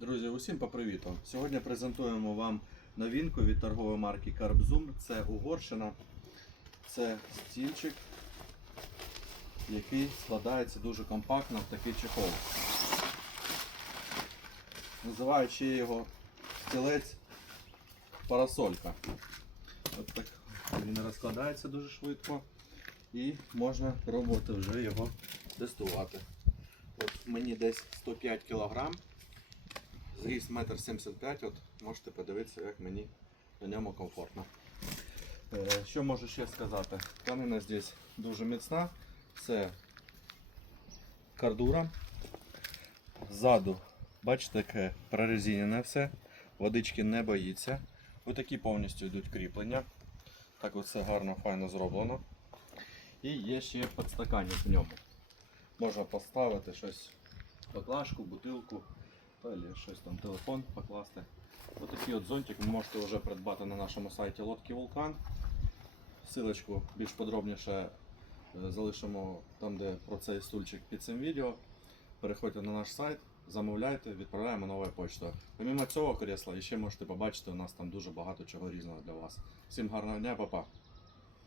Друзі, усім по привіту. Сьогодні презентуємо вам новинку від торгової марки Carpzoom. Це Угорщина. Це стільчик, який складається дуже компактно в такий чехол. Називають ще його стілець парасолька. От так він розкладається дуже швидко і можна пробувати вже його тестувати. От мені десь 105 кг. Зріст 1,75 м, можете подивитися, як мені на ньому комфортно. Е, Що можу ще сказати? Тканина здесь дуже міцна, це кардура. Ззаду, бачите, яке прорезинене все, водички не боїться. Ось такі повністю йдуть кріплення. Так все гарно, файно зроблено. І є ще підстаканник в ньому. Можна поставити щось, баклажку, бутилку, або щось там, телефон покласти. Ось такий от зонтик ви можете вже придбати на нашому сайті Лодки Вулкан. Силочку більш подробніше е, залишимо там, де про цей стульчик під цим відео. Переходьте на наш сайт, замовляйте, відправляємо новою почтою. Помимо цього крісла, ще можете побачити, у нас там дуже багато чого різного для вас. Всім гарного дня, па-па!